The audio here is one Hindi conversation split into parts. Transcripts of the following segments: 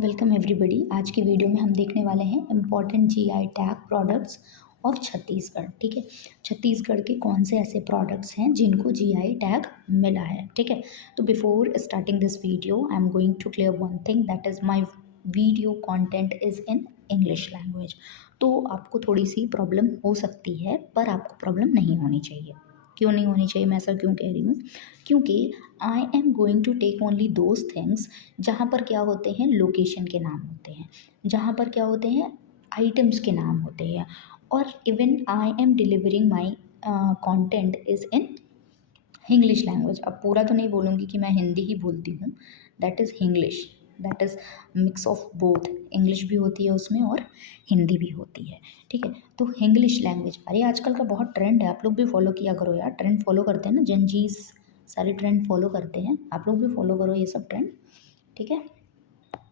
Welcome everybody. आज की वीडियो में हम देखने वाले हैं important GI tag products of Chhattisgarh. ठीक है, छत्तीसगढ़ के कौन से ऐसे प्रोडक्ट्स हैं जिनको जीआई टैग मिला है। ठीक है, तो before starting this video I am going to clear one thing, that is my video content is in English language. तो आपको थोड़ी सी प्रॉब्लम हो सकती है, पर आपको प्रॉब्लम नहीं होनी चाहिए। क्यों नहीं होनी चाहिए, मैं ऐसा क्यों कह रही हूँ? क्योंकि I am going to take only those things जहाँ पर क्या होते हैं, लोकेशन के नाम होते हैं, जहाँ पर क्या होते हैं, आइटम्स के नाम होते हैं। और even I am delivering my content is in English language. अब पूरा तो नहीं बोलूँगी कि मैं हिंदी ही बोलती हूँ, that is English, that is mix of both. English भी होती है उसमें और हिंदी भी होती है। ठीक है, तो इंग्लिश लैंग्वेज, अरे आजकल का बहुत ट्रेंड है, आप लोग भी फॉलो किया करो यार। ट्रेंड फॉलो करते हैं ना, जेनजीज सारे ट्रेंड फॉलो करते हैं, आप लोग भी फॉलो करो ये सब ट्रेंड। ठीक है,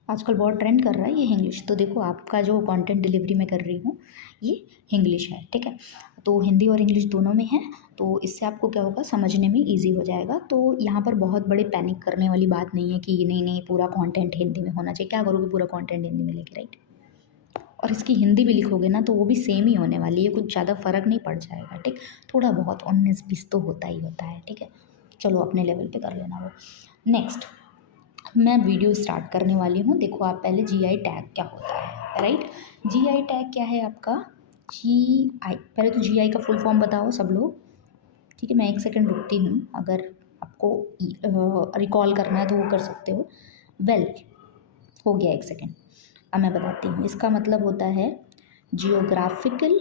आजकल बहुत ट्रेंड कर रहा है ये इंग्लिश। तो देखो, आपका जो कंटेंट डिलीवरी मैं कर रही हूँ ये इंग्लिश है। ठीक है, तो हिंदी और इंग्लिश दोनों में है, तो इससे आपको क्या होगा, समझने में ईजी हो जाएगा। तो यहाँ पर बहुत बड़े पैनिक करने वाली बात नहीं है कि नहीं नहीं पूरा कंटेंट हिंदी में होना चाहिए। क्या करोगे, पूरा कंटेंट हिंदी में लेके, राइट? और इसकी हिंदी भी लिखोगे ना तो वो भी सेम ही होने वाली है, कुछ ज़्यादा फ़र्क नहीं पड़ जाएगा। ठीक, थोड़ा बहुत 19-20 तो होता ही होता है। ठीक है, चलो अपने लेवल पे कर लेना वो। नेक्स्ट मैं वीडियो स्टार्ट करने वाली हूँ। देखो, आप पहले जीआई टैग क्या होता है, राइट? जीआई टैग क्या है आपका? जीआई, पहले तो जीआई का फुल फॉर्म बताओ सब लोग। ठीक है, मैं एक सेकंड रुकती हूँ, अगर आपको रिकॉल करना है तो वो कर सकते हो। वेल, हो गया एक सेकंड। अब मैं बताती हूँ, इसका मतलब होता है जियोग्राफिकल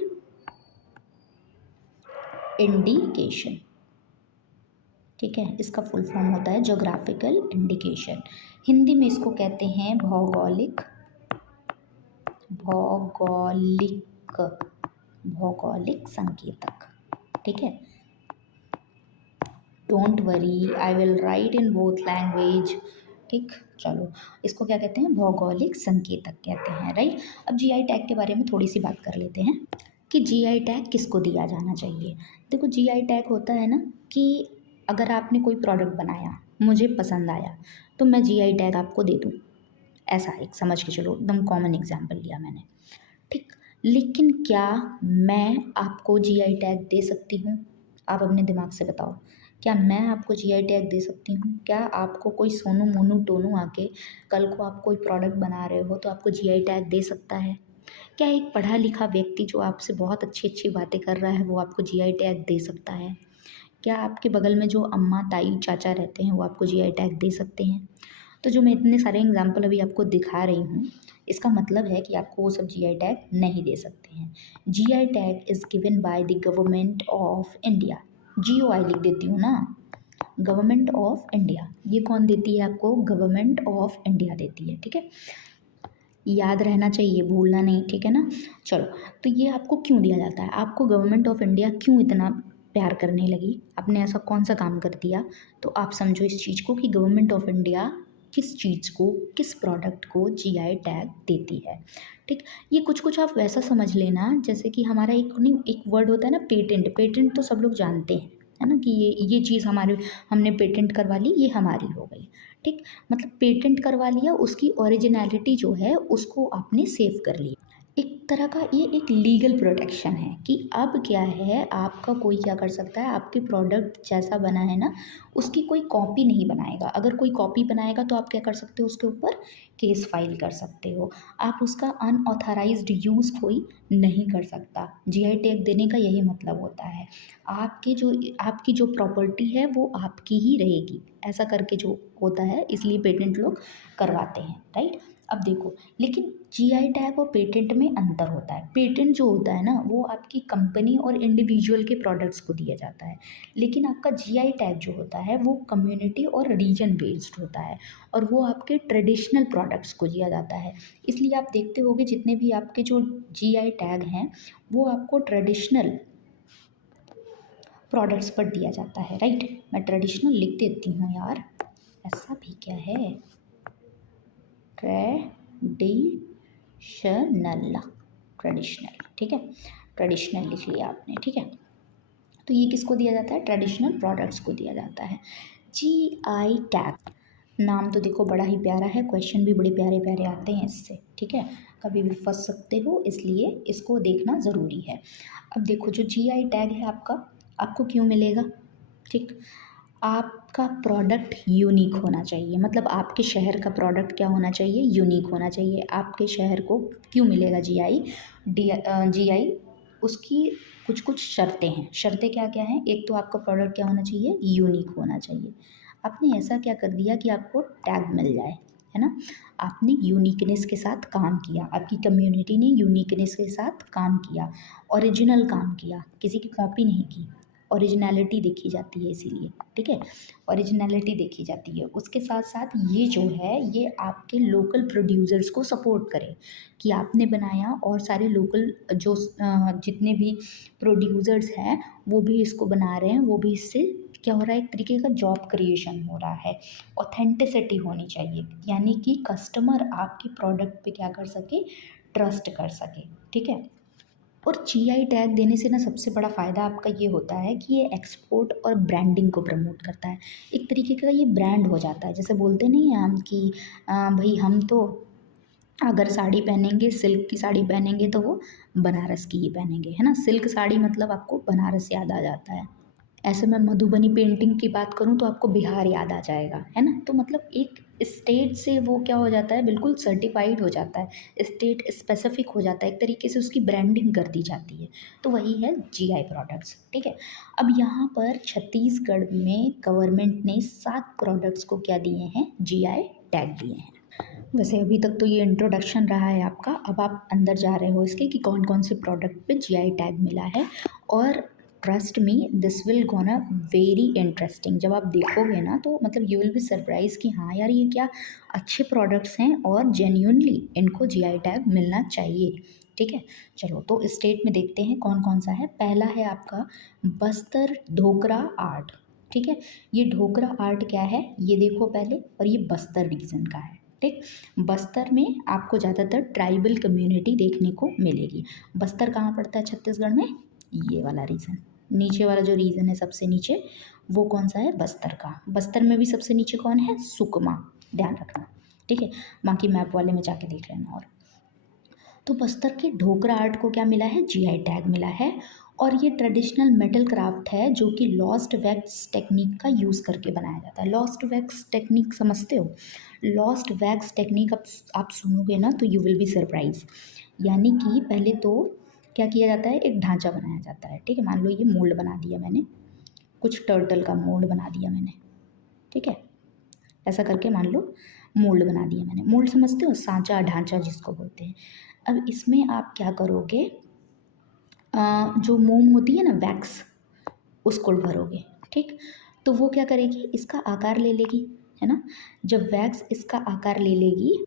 इंडिकेशन। ठीक है, इसका फुल फॉर्म होता है ज्योग्राफिकल इंडिकेशन। हिंदी में इसको कहते हैं भौगोलिक, भौगोलिक, भौगोलिक संकेतक। ठीक है, don't worry, I will write in both language. ठीक, चलो इसको क्या कहते हैं, भौगोलिक संकेतक कहते हैं, राइट? अब जीआई टैग के बारे में थोड़ी सी बात कर लेते हैं कि जीआई टैग किसको दिया जाना चाहिए। देखो, जीआई टैग होता है ना कि अगर आपने कोई प्रोडक्ट बनाया, मुझे पसंद आया, तो मैं जीआई टैग आपको दे दूँ। ऐसा एक समझ के चलो, एकदम कॉमन एग्जाम्पल लिया मैंने। ठीक, लेकिन क्या मैं आपको जीआई टैग दे सकती हूँ? आप अपने दिमाग से बताओ, क्या मैं आपको जीआई टैग दे सकती हूँ? क्या आपको कोई सोनू मोनू टोनू आके कल को आप कोई प्रोडक्ट बना रहे हो तो आपको जीआई टैग दे सकता है? क्या एक पढ़ा लिखा व्यक्ति जो आपसे बहुत अच्छी अच्छी बातें कर रहा है वो आपको जीआई टैग दे सकता है? क्या आपके बगल में जो अम्मा ताई चाचा रहते हैं वो आपको जीआई टैग दे सकते हैं? तो जो मैं इतने सारे एग्जाम्पल अभी आपको दिखा रही हूँ, इसका मतलब है कि आपको वो सब जीआई टैग नहीं दे सकते हैं। GI tag is given by the government of India. GOI लिख देती हूँ ना, गवर्नमेंट ऑफ इंडिया। ये कौन देती है आपको? गवर्नमेंट ऑफ इंडिया देती है। ठीक है, याद रहना चाहिए, भूलना नहीं। ठीक है ना? चलो, तो ये आपको क्यों दिया जाता है? आपको गवर्नमेंट ऑफ इंडिया क्यों इतना प्यार करने लगी? आपने ऐसा कौन सा काम कर दिया? तो आप समझो इस चीज़ को कि गवर्नमेंट ऑफ इंडिया किस चीज़ को, किस प्रोडक्ट को जीआई टैग देती है। ठीक, ये कुछ कुछ आप वैसा समझ लेना जैसे कि हमारा एक नहीं, एक वर्ड होता है ना, पेटेंट। पेटेंट तो सब लोग जानते हैं, है ना, कि ये चीज़ हमारे, हमने पेटेंट करवा ली, ये हमारी हो गई। ठीक, मतलब पेटेंट करवा लिया, उसकी ओरिजिनलिटी जो है उसको आपने सेव कर लिया। एक तरह का ये एक लीगल प्रोटेक्शन है कि अब क्या है, आपका कोई क्या कर सकता है, आपके प्रोडक्ट जैसा बना है ना उसकी कोई कॉपी नहीं बनाएगा। अगर कोई कॉपी बनाएगा तो आप क्या कर सकते हो, उसके ऊपर केस फाइल कर सकते हो। आप उसका अनऑथराइज्ड यूज़ कोई नहीं कर सकता। जीआई टैग देने का यही मतलब होता है, आपकी जो प्रॉपर्टी है वो आपकी ही रहेगी, ऐसा करके जो होता है, इसलिए पेटेंट लोग करवाते हैं, राइट? अब देखो, लेकिन जीआई टैग और पेटेंट में अंतर होता है। पेटेंट जो होता है ना वो आपकी कंपनी और इंडिविजुअल के प्रोडक्ट्स को दिया जाता है, लेकिन आपका जीआई टैग जो होता है वो कम्युनिटी और रीजन बेस्ड होता है, और वो आपके ट्रेडिशनल प्रोडक्ट्स को दिया जाता है। इसलिए आप देखते होगे जितने भी आपके जो जीआई टैग हैं वो आपको ट्रेडिशनल प्रोडक्ट्स पर दिया जाता है, राइट? मैं ट्रेडिशनल लिख देती हूँ यार, ऐसा भी क्या है, ट्रेडिशनल, ट्रेडिशनल। ठीक है, ट्रेडिशनल लिख लिया आपने। ठीक है, तो ये किसको दिया जाता है? ट्रेडिशनल प्रोडक्ट्स को दिया जाता है। जीआई टैग, नाम तो देखो बड़ा ही प्यारा है, क्वेश्चन भी बड़े प्यारे प्यारे आते हैं इससे, ठीक है, कभी भी फंस सकते हो, इसलिए इसको देखना ज़रूरी है। अब देखो जो जीआई टैग है आपका, आपको क्यों मिलेगा, ठीक, आपका प्रोडक्ट यूनिक होना चाहिए, मतलब आपके शहर का प्रोडक्ट क्या होना चाहिए, यूनिक होना चाहिए। आपके शहर को क्यों मिलेगा जीआई, जीआई, उसकी कुछ कुछ शर्तें हैं। शर्तें क्या क्या हैं, एक तो आपका प्रोडक्ट क्या होना चाहिए, यूनिक होना चाहिए। आपने ऐसा क्या कर दिया कि आपको टैग मिल जाए, है ना, आपने यूनिकनेस के साथ काम किया, आपकी कम्युनिटी ने यूनिकनेस के साथ काम किया, ओरिजिनल काम किया, किसी की कॉपी नहीं की, ओरिजिनलिटी देखी जाती है इसीलिए, ठीक है, ओरिजिनलिटी देखी जाती है। उसके साथ साथ ये जो है ये आपके लोकल प्रोड्यूसर्स को सपोर्ट करे कि आपने बनाया, और सारे लोकल जो जितने भी प्रोड्यूसर्स हैं वो भी इसको बना रहे हैं, वो भी इससे क्या हो रहा है, एक तरीके का जॉब क्रिएशन हो रहा है। ऑथेंटिसिटी होनी चाहिए, यानी कि कस्टमर आपके प्रोडक्ट पे क्या कर सके, ट्रस्ट कर सके, ठीक है। और जीआई टैग देने से ना सबसे बड़ा फ़ायदा आपका ये होता है कि ये एक्सपोर्ट और ब्रांडिंग को प्रमोट करता है। एक तरीके का ये ब्रांड हो जाता है, जैसे बोलते नहीं हैं हम कि भई हम तो अगर साड़ी पहनेंगे, सिल्क की साड़ी पहनेंगे तो वो बनारस की ही पहनेंगे, है ना? सिल्क साड़ी मतलब आपको बनारस याद आ जाता है। ऐसे में मधुबनी पेंटिंग की बात करूँ तो आपको बिहार याद आ जाएगा, है ना? तो मतलब एक स्टेट से वो क्या हो जाता है, बिल्कुल सर्टिफ़ाइड हो जाता है, स्टेट स्पेसिफ़िक हो जाता है, एक तरीके से उसकी ब्रांडिंग कर दी जाती है। तो वही है जीआई प्रोडक्ट्स, ठीक है? अब यहाँ पर छत्तीसगढ़ में गवर्नमेंट ने 7 प्रोडक्ट्स को क्या दिए हैं, जीआई टैग दिए हैं। वैसे अभी तक तो ये इंट्रोडक्शन रहा है आपका, अब आप अंदर जा रहे हो इसके कि कौन कौन से प्रोडक्ट पे जीआई टैग मिला है। और trust me this will gonna very interesting, जब आप देखोगे ना तो मतलब यू विल बी सरप्राइज कि हाँ यार ये क्या अच्छे प्रोडक्ट्स हैं और जेन्यूनली इनको जीआई टैग मिलना चाहिए, ठीक है। चलो तो स्टेट में देखते हैं कौन कौन सा है। पहला है आपका बस्तर ढोकरा आर्ट, ठीक है। ये ढोकरा आर्ट क्या है ये देखो पहले, और ये बस्तर रीजन का है, ठीक। बस्तर में आपको ज़्यादातर ट्राइबल कम्युनिटी देखने को मिलेगी। बस्तर कहाँ पड़ता है छत्तीसगढ़ में, ये वाला रीजन, नीचे वाला जो रीजन है सबसे नीचे, वो कौन सा है, बस्तर का। बस्तर में भी सबसे नीचे कौन है, सुकमा, ध्यान रखना, ठीक है। बाकी मैप वाले में जाके देख लेना। और तो बस्तर के ढोकरा आर्ट को क्या मिला है, जीआई टैग मिला है। और ये ट्रेडिशनल मेटल क्राफ्ट है जो कि लॉस्ट वैक्स टेक्निक का यूज़ करके बनाया जाता है। लॉस्ट वैक्स टेक्निक समझते हो, लॉस्ट वैक्स टेक्निक आप सुनोगे ना तो यू विल बी सरप्राइज। यानी कि पहले तो क्या किया जाता है, एक ढांचा बनाया जाता है, ठीक है। मान लो ये मोल्ड बना दिया मैंने, कुछ टर्टल का मोल्ड बना दिया मैंने, ठीक है, ऐसा करके मान लो मोल्ड बना दिया मैंने। मोल्ड समझते हो, सांचा ढांचा जिसको बोलते हैं। अब इसमें आप क्या करोगे, जो मोम होती है ना वैक्स, उसको भरोगे, ठीक। तो वो क्या करेगी, इसका आकार ले लेगी, है ना। जब वैक्स इसका आकार ले लेगी,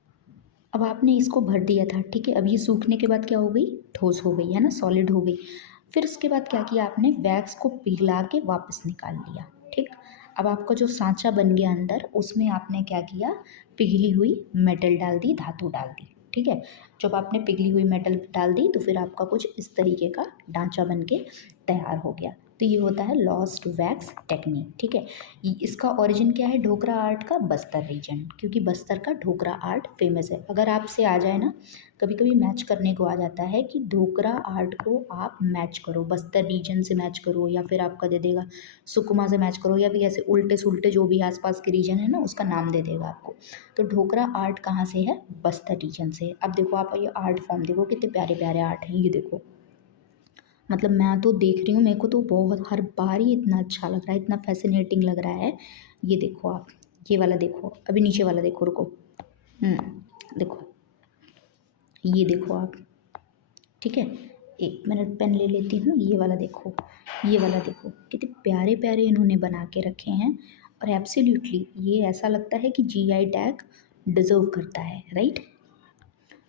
अब आपने इसको भर दिया था, ठीक है। अब ये सूखने के बाद क्या हो गई, ठोस हो गई, है ना, सॉलिड हो गई। फिर उसके बाद क्या किया आपने, वैक्स को पिघला के वापस निकाल लिया, ठीक। अब आपका जो सांचा बन गया अंदर, उसमें आपने क्या किया, पिघली हुई मेटल डाल दी, धातु डाल दी, ठीक है। जब आपने पिघली हुई मेटल डाल दी तो फिर आपका कुछ इस तरीके का ढांचा बन के तैयार हो गया। तो ये होता है लॉस्ट वैक्स टेक्निक, ठीक है। इसका ओरिजिन क्या है, ढोकरा आर्ट का, बस्तर रीजन, क्योंकि बस्तर का ढोकरा आर्ट फेमस है। अगर आपसे आ जाए ना, कभी कभी मैच करने को आ जाता है कि ढोकरा आर्ट को आप मैच करो, बस्तर रीजन से मैच करो, या फिर आपका दे देगा सुकमा से मैच करो, या भी ऐसे उल्टे सुल्टे जो भी आसपास के रीजन है ना उसका नाम दे देगा आपको। तो ढोकरा आर्ट कहाँ से है, बस्तर रीजन से। अब देखो आप ये आर्ट फॉर्म देखो, कितने प्यारे प्यारे आर्ट हैं, ये देखो, मतलब मैं तो देख रही हूँ, मेरे को तो बहुत हर बार ही इतना अच्छा लग रहा है, इतना फैसिनेटिंग लग रहा है। ये देखो आप, ये वाला देखो, अभी नीचे वाला देखो, रुको, देखो, ये देखो आप, ठीक है। एक मिनट पेन ले लेती हूँ, ये वाला देखो, ये वाला देखो, कितने प्यारे प्यारे इन्होंने बना के रखे हैं। और एब्सोल्युटली ये ऐसा लगता है कि जीआई टैग डिजर्व करता है, राइट।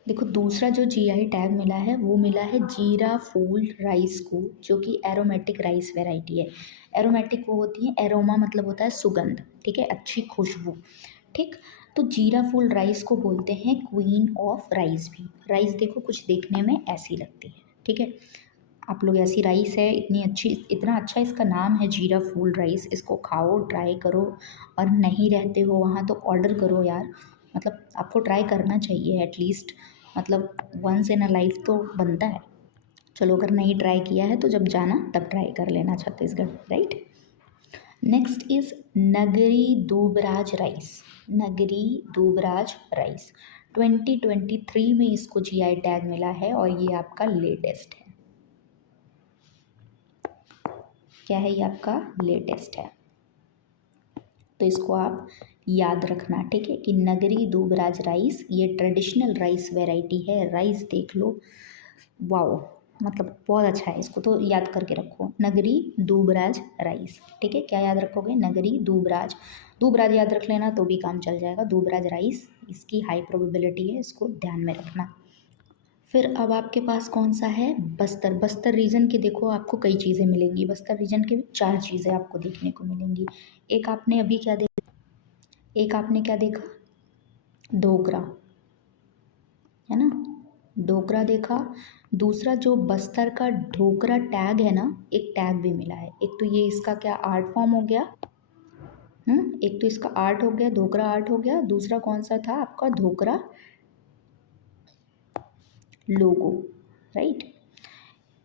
देखो दूसरा जो जीआई टैग मिला है वो मिला है जीरा फूल राइस को, जो कि एरोमेटिक राइस वैरायटी है। एरोमेटिक वो होती है, एरोमा मतलब होता है सुगंध, ठीक है, अच्छी खुशबू, ठीक। तो जीरा फूल राइस को बोलते हैं क्वीन ऑफ राइस भी। राइस देखो कुछ देखने में ऐसी लगती है, ठीक है। आप लोग ऐसी राइस है इतनी अच्छी, इतना अच्छा इसका नाम है जीरा फूल राइस, इसको खाओ, ट्राई करो। और नहीं रहते हो वहाँ तो ऑर्डर करो यार, मतलब आपको ट्राई करना चाहिए एटलीस्ट, मतलब वंस इन अ लाइफ तो बनता है। चलो अगर नहीं ट्राई किया है तो जब जाना तब ट्राई कर लेना छत्तीसगढ़, राइट। नेक्स्ट इज नगरी दूबराज राइस। नगरी दूबराज राइस 2023 में इसको जीआई टैग मिला है और ये आपका लेटेस्ट है। क्या है ये आपका लेटेस्ट है, तो इसको आप याद रखना, ठीक है, कि नगरी दूबराज राइस ये ट्रेडिशनल राइस वैरायटी है। राइस देख लो, वाओ, मतलब बहुत अच्छा है, इसको तो याद करके रखो, नगरी दूबराज राइस, ठीक है। क्या याद रखोगे, नगरी दूबराज, दूबराज याद रख लेना तो भी काम चल जाएगा। दूबराज राइस इसकी हाई प्रोबेबिलिटी है, इसको ध्यान में रखना। फिर अब आपके पास कौन सा है, बस्तर। बस्तर रीजन के देखो आपको कई चीज़ें मिलेंगी, बस्तर रीजन के 4 चीज़ें आपको देखने को मिलेंगी। एक आपने अभी क्या देखा, एक आपने क्या देखा, डोगरा, है ना, डोगरा देखा। दूसरा जो बस्तर का ढोकरा टैग है ना, एक टैग भी मिला है। एक तो ये इसका क्या आर्ट फॉर्म हो गया, एक तो इसका आर्ट हो गया, ढोकरा आर्ट हो गया। दूसरा कौन सा था आपका, ढोकरा लोगो, राइट।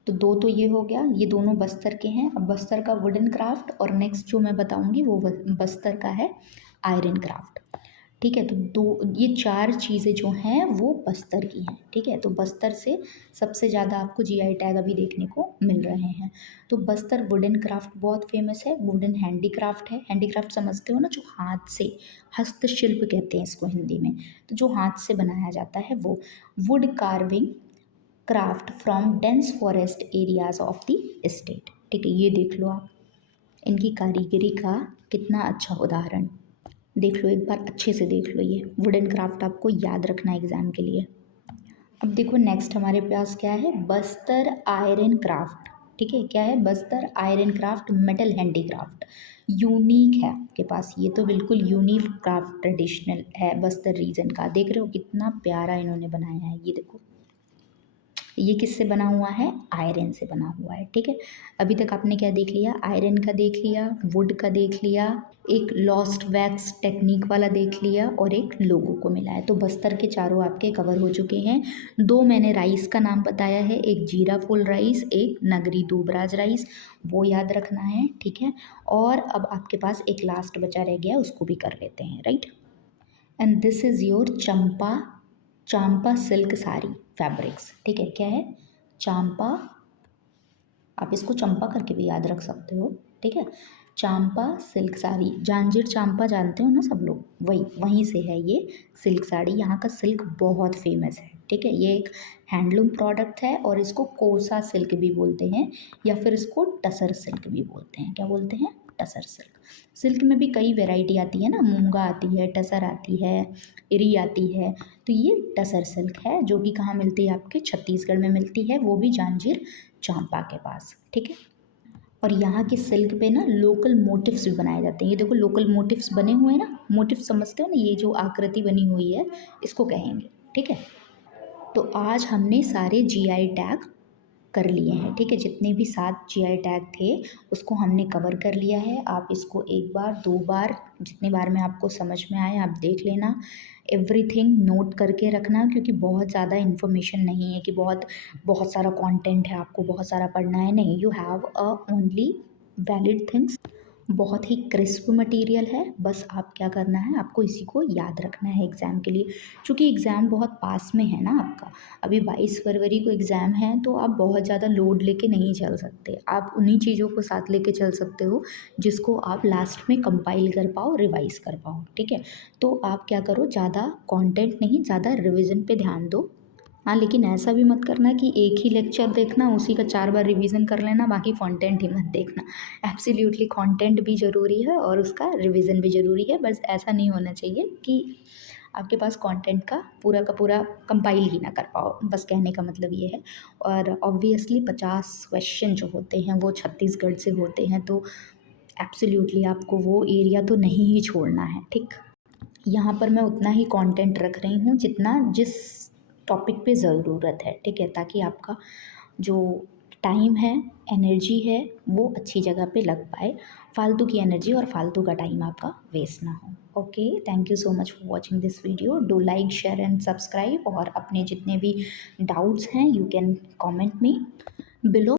तो दो तो ये हो गया, ये दोनों बस्तर के हैं। अब बस्तर का वुडन क्राफ्ट और नेक्स्ट जो मैं बताऊंगी वो बस्तर का है आयरन क्राफ्ट, ठीक है। तो दो ये 4 चीज़ें जो हैं वो बस्तर की हैं, ठीक है। तो बस्तर से सबसे ज़्यादा आपको जीआई टैग अभी देखने को मिल रहे हैं। तो बस्तर वुडन क्राफ्ट बहुत फेमस है, वुडन हैंडीक्राफ्ट है। हैंडीक्राफ्ट समझते हो ना, जो हाथ से, हस्तशिल्प कहते हैं इसको हिंदी में, तो जो हाथ से बनाया जाता है वो। Wood carving craft from dense forest areas of the state, ठीक है। ये देख लो आप, इनकी कारीगरी का कितना अच्छा उदाहरण, देख लो एक बार अच्छे से देख लो, ये वुडन क्राफ्ट आपको याद रखना है एग्जाम के लिए। अब देखो नेक्स्ट हमारे पास क्या है, बस्तर आयरन क्राफ्ट, ठीक है। क्या है, Bastar iron craft metal handicraft, unique है आपके पास, ये तो बिल्कुल यूनिक क्राफ्ट ट्रेडिशनल है बस्तर रीजन का। देख रहे हो कितना प्यारा इन्होंने बनाया है, ये देखो, ये किससे बना हुआ है, आयरन से बना हुआ है, ठीक है। अभी तक आपने क्या देख लिया, आयरन का देख लिया, वुड का देख लिया, एक लॉस्ट वैक्स टेक्निक वाला देख लिया और एक लोगो को मिला है। तो बस्तर के चारों आपके कवर हो चुके हैं। 2 मैंने राइस का नाम बताया है, एक जीरा फुल राइस, एक नगरी दूबराज राइस, वो याद रखना है, ठीक है। और अब आपके पास एक लास्ट बचा रह गया, उसको भी कर लेते हैं, right. And this is your Champa, Champa silk sari fabrics, ठीक है। क्या है, चांपा, आप इसको चंपा करके भी याद रख सकते हो, ठीक है। चांपा सिल्क साड़ी, जांजिर चांपा जानते हो ना सब लोग, वही वहीं से है ये सिल्क साड़ी। यहाँ का सिल्क बहुत फेमस है, ठीक है। ये एक हैंडलूम प्रोडक्ट है और इसको कोसा सिल्क भी बोलते हैं या फिर इसको टसर सिल्क भी बोलते हैं। क्या बोलते हैं, टसर सिल्क। सिल्क में भी कई वेराइटी आती है ना, मूंगा आती है, टसर आती है, इरी आती है। तो ये टसर सिल्क है जो कि कहाँ मिलती है, आपके छत्तीसगढ़ में मिलती है, वो भी जांजिर चांपा के पास, ठीक है। और यहाँ के सिल्क पे ना लोकल मोटिव्स भी बनाए जाते हैं। ये देखो लोकल मोटिव्स बने हुए हैं ना, मोटिव समझते हो ना, ये जो आकृति बनी हुई है इसको कहेंगे, ठीक है। तो आज हमने सारे जीआई टैग कर लिए हैं, ठीक है। जितने भी 7 जीआई टैग थे उसको हमने कवर कर लिया है। आप इसको एक बार, 2 बार, जितनी बार में आपको समझ में आए आप देख लेना। एवरीथिंग नोट करके रखना, क्योंकि बहुत ज़्यादा इन्फॉर्मेशन नहीं है कि बहुत बहुत सारा कंटेंट है, आपको बहुत सारा पढ़ना है, नहीं। You have a only valid things, बहुत ही क्रिस्प मटेरियल है। बस आप क्या करना है, आपको इसी को याद रखना है एग्ज़ाम के लिए, क्योंकि एग्ज़ाम बहुत पास में है ना आपका। अभी 22 फरवरी को एग्ज़ाम है, तो आप बहुत ज़्यादा लोड लेके नहीं चल सकते। आप उन्हीं चीज़ों को साथ लेके चल सकते हो जिसको आप लास्ट में कंपाइल कर पाओ, रिवाइज़ कर पाओ, ठीक है। तो आप क्या करो, ज़्यादा कंटेंट नहीं, ज़्यादा रिवीजन पे ध्यान दो। हाँ, लेकिन ऐसा भी मत करना कि एक ही लेक्चर देखना, उसी का 4 बार रिवीजन कर लेना, बाकी कंटेंट ही मत देखना। एब्सोल्युटली कंटेंट भी ज़रूरी है और उसका रिवीजन भी ज़रूरी है। बस ऐसा नहीं होना चाहिए कि आपके पास कंटेंट का पूरा कंपाइल ही ना कर पाओ, बस कहने का मतलब ये है। और ऑब्वियसली 50 क्वेश्चन जो होते हैं वो छत्तीसगढ़ से होते हैं, तो एब्सोल्युटली आपको वो एरिया तो नहीं ही छोड़ना है, ठीक। यहाँ पर मैं उतना ही कंटेंट रख रही हूँ जितना जिस टॉपिक पे ज़रूरत है, ठीक है, ताकि आपका जो टाइम है, एनर्जी है, वो अच्छी जगह पे लग पाए, फालतू की एनर्जी और फालतू का टाइम आपका वेस्ट ना हो। Okay, thank you so much for watching this video. Do like, share and subscribe, और अपने जितने भी डाउट्स हैं you can comment me below.